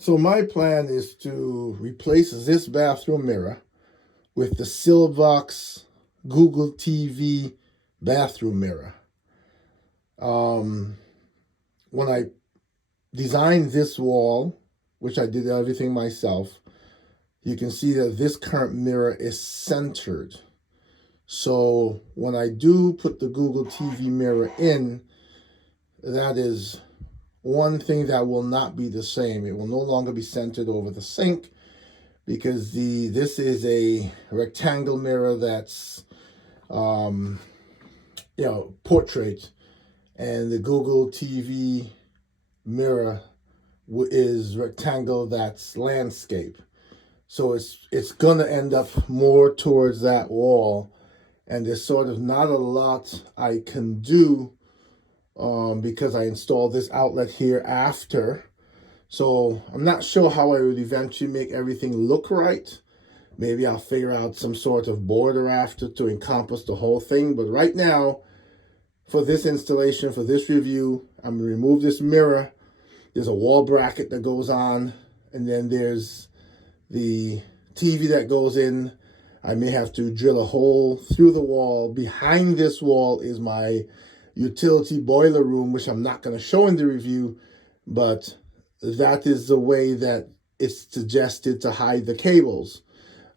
So my plan is to replace this bathroom mirror with the Sylvox Google TV bathroom mirror. When I designed this wall, which I did everything myself, you can see that this current mirror is centered. So when I do put the Google TV mirror in, that is one thing that will not be the same. It will no longer be centered over the sink because this is a rectangle mirror that's portrait, and the Google TV mirror is rectangle that's landscape. So it's gonna end up more towards that wall, and there's sort of not a lot I can do because I installed this outlet here after. So I'm not sure how I would eventually make everything look right. Maybe I'll figure out some sort of border after to encompass the whole thing. But right now, for this installation, for this review, I'm gonna remove this mirror. There's a wall bracket that goes on, and then there's the TV that goes in. I may have to drill a hole through the wall. Behind this wall is my utility boiler room, which I'm not going to show in the review, but that is the way that it's suggested to hide the cables.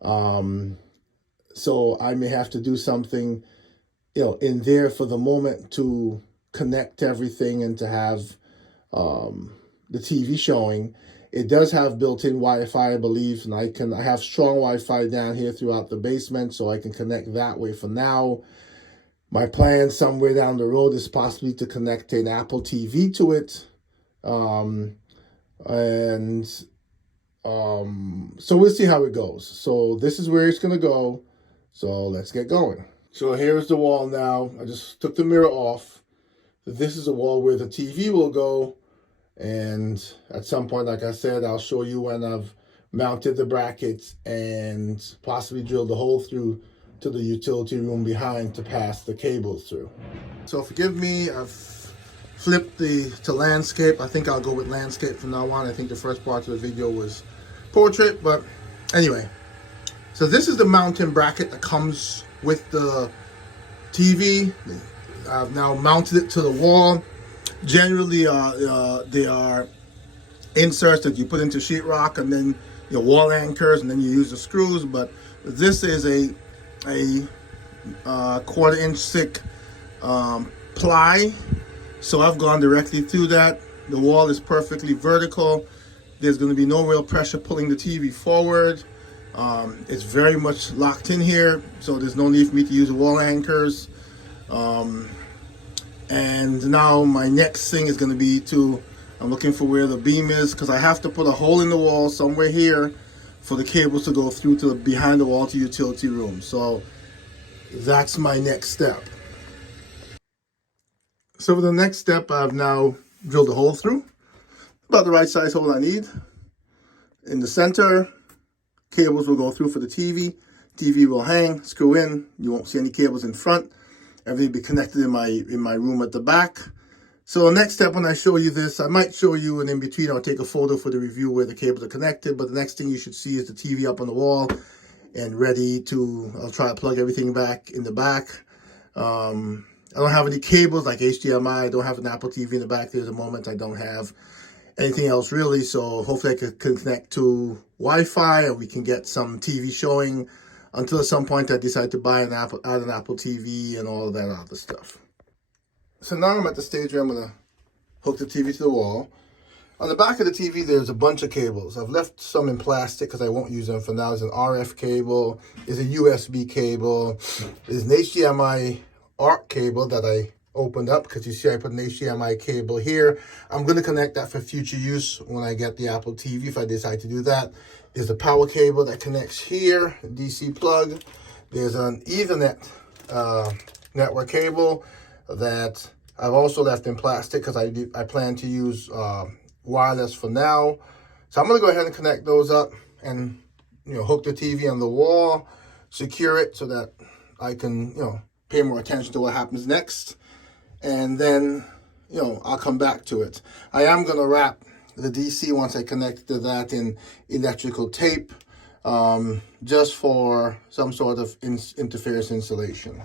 So I may have to do something, in there for the moment to connect everything and to have the TV showing. It does have built-in Wi-Fi, I believe, and I have strong Wi-Fi down here throughout the basement, so I can connect that way for now. My plan somewhere down the road is possibly to connect an Apple TV to it. So we'll see how it goes. So this is where it's going to go. So let's get going. So here's the wall now. I just took the mirror off. This is the wall where the TV will go. And at some point, like I said, I'll show you when I've mounted the brackets and possibly drilled a hole through to the utility room behind to pass the cables through. So forgive me, I've flipped to landscape. I think I'll go with landscape from now on. I think the first part of the video was portrait, but anyway. So this is the mounting bracket that comes with the TV. I've now mounted it to the wall. Generally, they are inserts that you put into sheetrock, and then your wall anchors, and then you use the screws. But this is a 1/4 inch thick ply, so I've gone directly through that. The wall is perfectly vertical. There's going to be no real pressure pulling the TV forward. It's very much locked in here, so there's no need for me to use wall anchors. And now my next thing is going to be I'm looking for where the beam is, because I have to put a hole in the wall somewhere here for the cables to go through to behind the wall to utility room. So that's my next step. So for the next step, I've now drilled a hole through, about the right size hole I need. In the center, cables will go through for the TV. TV will hang, screw in. You won't see any cables in front. Everything will be connected in my room at the back. So the next step, when I show you this, I might show you an in-between. I'll take a photo for the review where the cables are connected. But the next thing you should see is the TV up on the wall and ready I'll try to plug everything back in the back. I don't have any cables like HDMI. I don't have an Apple TV in the back. There's a moment I don't have anything else really. So hopefully I can connect to Wi-Fi, and we can get some TV showing until at some point I decide to add an Apple TV and all of that other stuff. So now I'm at the stage where I'm going to hook the TV to the wall. On the back of the TV, there's a bunch of cables. I've left some in plastic because I won't use them for now. There's an RF cable, there's a USB cable, there's an HDMI ARC cable that I opened up because you see I put an HDMI cable here. I'm going to connect that for future use when I get the Apple TV, if I decide to do that. There's a power cable that connects here, a DC plug. There's an Ethernet network cable that I've also left in plastic because I plan to use wireless for now. So I'm going to go ahead and connect those up and hook the TV on the wall, secure it so that I can pay more attention to what happens next, and then I'll come back to it. I am going to wrap the DC once I connected to that in electrical tape, just for some sort of interference insulation.